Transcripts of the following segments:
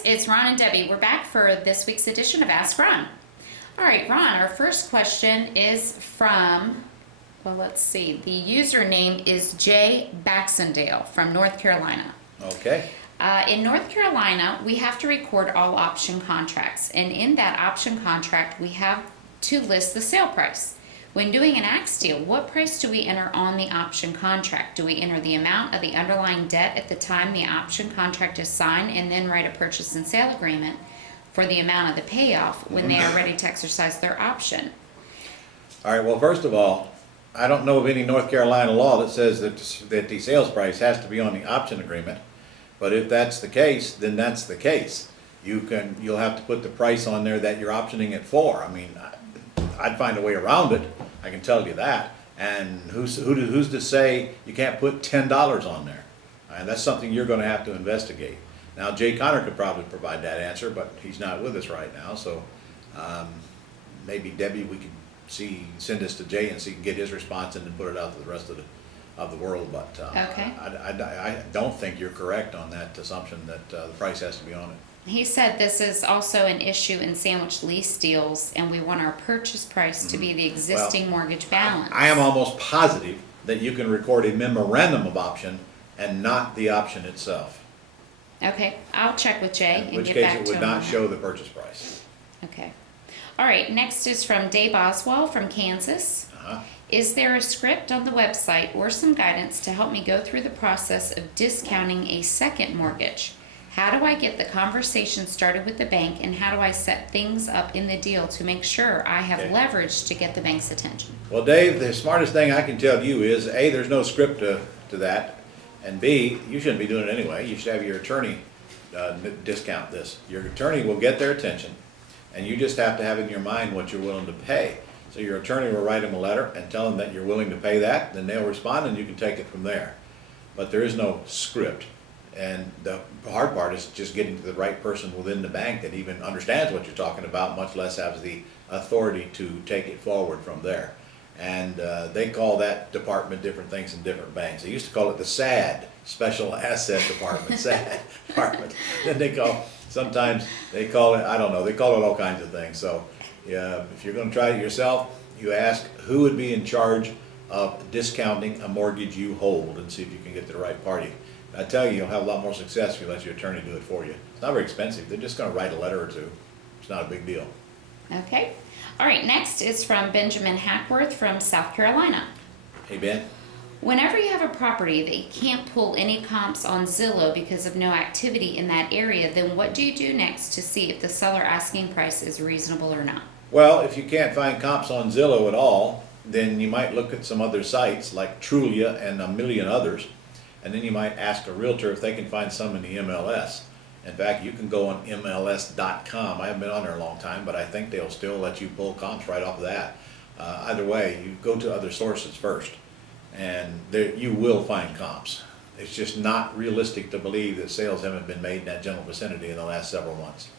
guys, it's Ron and Debbie. We're back for this week's edition of Ask Ron. All right, Ron, our first question is from, well, let's see. The username is Jay Baxendale from North Carolina. Okay. In North Carolina, we have to record all option contracts, and in that option contract, we have to list the sale price. When doing an axe deal, what price do we enter on the option contract? Do we enter the amount of the underlying debt at the time the option contract is signed and then write a purchase and sale agreement for the amount of the payoff when they are ready to exercise their option? All right, well, first of all, I don't know of any North Carolina law that says that the sales price has to be on the option agreement. But if that's the case, then that's the case. You'll have to put the price on there that you're optioning it for. I mean, I'd find a way around it. I can tell you that. And who's to say you can't put $10 on there? And that's something you're going to have to investigate. Now, Jay Connor could probably provide that answer, but he's not with us right now. So maybe Debbie, we could send this to Jay and see if he can get his response and then put it out to the rest of the world. But Okay. I don't think you're correct on that assumption that the price has to be on it. He said this is also an issue in sandwich lease deals, and we want our purchase price to be the existing mortgage balance. I am almost positive that you can record a memorandum of option and not the option itself. Okay, I'll check with Jay In and which get case back it to would him on not that. show the purchase price. Okay. All right, next is from Dave Oswald from Kansas. Is there a script on the website or some guidance to help me go through the process of discounting a second mortgage? How do I get the conversation started with the bank, and how do I set things up in the deal to make sure I have leverage to get the bank's attention? Well, Dave, the smartest thing I can tell you is, A, there's no script to that, and B, you shouldn't be doing it anyway. You should have your attorney discount this. Your attorney will get their attention, and you just have to have in your mind what you're willing to pay. So your attorney will write them a letter and tell them that you're willing to pay that, then they'll respond and you can take it from there. But there is no script. And the hard part is just getting to the right person within the bank that even understands what you're talking about, much less has the authority to take it forward from there. And they call that department different things in different banks. They used to call it the SAD, Special Asset Department, SAD Department. Then sometimes they call it, I don't know, they call it all kinds of things. So yeah, if you're going to try it yourself, you ask who would be in charge of discounting a mortgage you hold and see if you can get to the right party. I tell you, you'll have a lot more success if you let your attorney do it for you. It's not very expensive. They're just going to write a letter or two. It's not a big deal. Okay. All right, next is from Benjamin Hackworth from South Carolina. Hey, Ben. Whenever you have a property that you can't pull any comps on Zillow because of no activity in that area, then what do you do next to see if the seller asking price is reasonable or not? Well, if you can't find comps on Zillow at all, then you might look at some other sites like Trulia and a million others, and then you might ask a realtor if they can find some in the MLS. In fact, you can go on MLS.com. I haven't been on there a long time, but I think they'll still let you pull comps right off of that. Either way, you go to other sources first, and you will find comps. It's just not realistic to believe that sales haven't been made in that general vicinity in the last several months.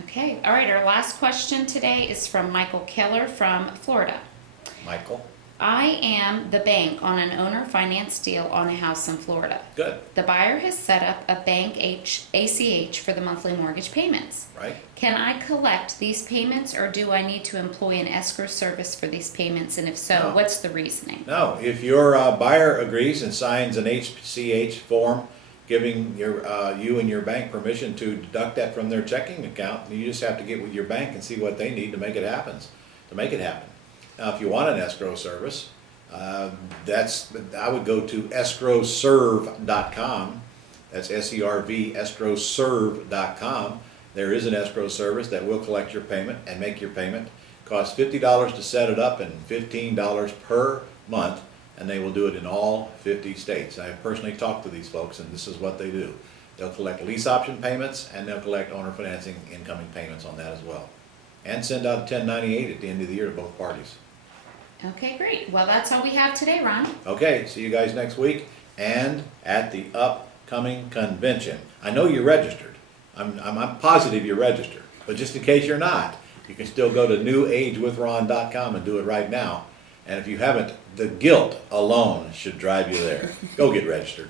Okay. All right, our last question today is from Michael Keller from Florida. Michael? I am the bank on an owner finance deal on a house in Florida. Good. The buyer has set up a bank ACH for the monthly mortgage payments. Right. Can I collect these payments, or do I need to employ an escrow service for these payments? And if so, No. what's the reasoning? No, if your buyer agrees and signs an ACH form giving you and your bank permission to deduct that from their checking account, you just have to get with your bank and see what they need to make it happen. Now, if you want an escrow service, I would go to escrowserve.com. That's SERV, escrowserve.com. There is an escrow service that will collect your payment and make your payment. It costs $50 to set it up and $15 per month, and they will do it in all 50 states. I have personally talked to these folks, and this is what they do. They'll collect lease option payments, and they'll collect owner financing incoming payments on that as well. And send out a 1098 at the end of the year to both parties. Okay, great. Well, that's all we have today, Ron. Okay, see you guys next week and at the upcoming convention. I know you're registered. I'm positive you're registered, but just in case you're not, you can still go to newagewithron.com and do it right now. And if you haven't, the guilt alone should drive you there. Go get registered.